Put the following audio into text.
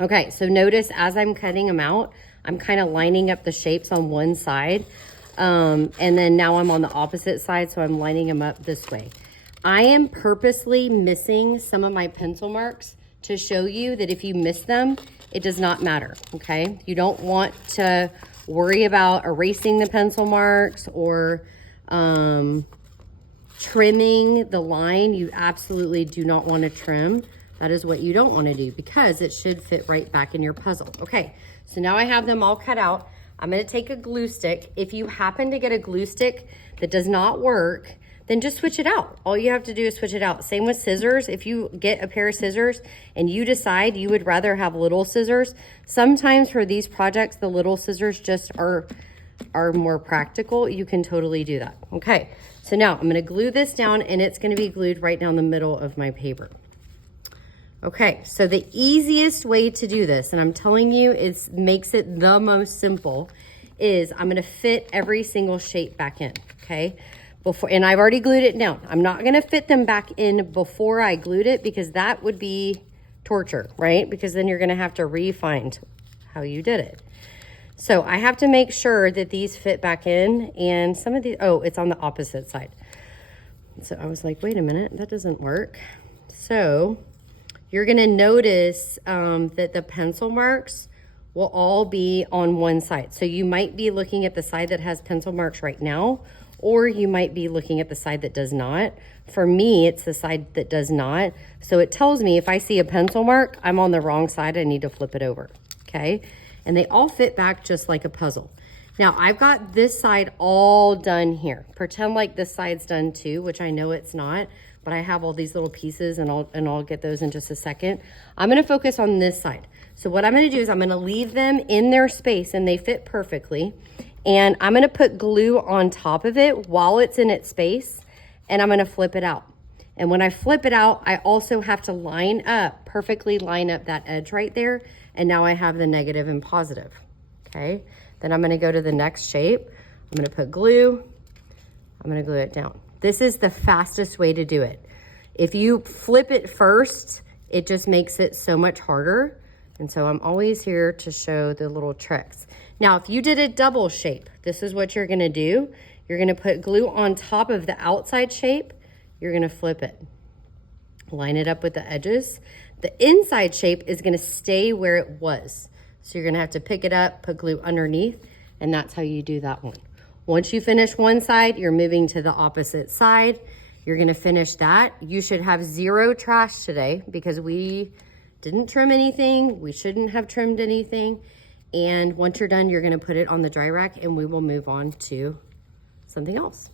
Okay, so notice as I'm cutting them out, I'm kind of lining up the shapes on one side. And then now I'm on the opposite side, so I'm lining them up this way. I am purposely missing some of my pencil marks to show you that if you miss them, it does not matter, okay? You don't want to worry about erasing the pencil marks or trimming the line. You absolutely do not want to trim. That is what you don't want to do because it should fit right back in your puzzle. Okay, so now I have them all cut out. I'm going to take a glue stick. If you happen to get a glue stick that does not work, then just switch it out. All you have to do is switch it out. Same with scissors. If you get a pair of scissors and you decide you would rather have little scissors, sometimes for these projects, the little scissors just are more practical. You can totally do that. Okay, so now I'm going to glue this down and it's going to be glued right down the middle of my paper. Okay, so the easiest way to do this, and I'm telling you, it makes it the most simple, is I'm gonna fit every single shape back in, okay? And I've already glued it down. I'm not gonna fit them back in before I glued it because that would be torture, right? Because then you're gonna have to re-find how you did it. So I have to make sure that these fit back in, and some of these, oh, it's on the opposite side. So I was like, wait a minute, that doesn't work. So you're gonna notice that the pencil marks will all be on one side. So you might be looking at the side that has pencil marks right now, or you might be looking at the side that does not. For me, it's the side that does not. So it tells me if I see a pencil mark, I'm on the wrong side, I need to flip it over, okay? And they all fit back just like a puzzle. Now I've got this side all done here. Pretend like this side's done too, which I know it's not, but I have all these little pieces and I'll get those in just a second. I'm gonna focus on this side. So what I'm gonna do is I'm gonna leave them in their space and they fit perfectly. And I'm gonna put glue on top of it while it's in its space and I'm gonna flip it out. And when I flip it out, I also have to perfectly line up that edge right there. And now I have the negative and positive, okay? Then I'm gonna go to the next shape. I'm gonna put glue, I'm gonna glue it down. This is the fastest way to do it. If you flip it first, it just makes it so much harder. And so I'm always here to show the little tricks. Now, if you did a double shape, this is what you're gonna do. You're gonna put glue on top of the outside shape. You're gonna flip it. Line it up with the edges. The inside shape is gonna stay where it was. So you're gonna have to pick it up, put glue underneath, and that's how you do that one. Once you finish one side, you're moving to the opposite side. You're gonna finish that. You should have zero trash today because we didn't trim anything. We shouldn't have trimmed anything. And once you're done, you're gonna put it on the dry rack and we will move on to something else.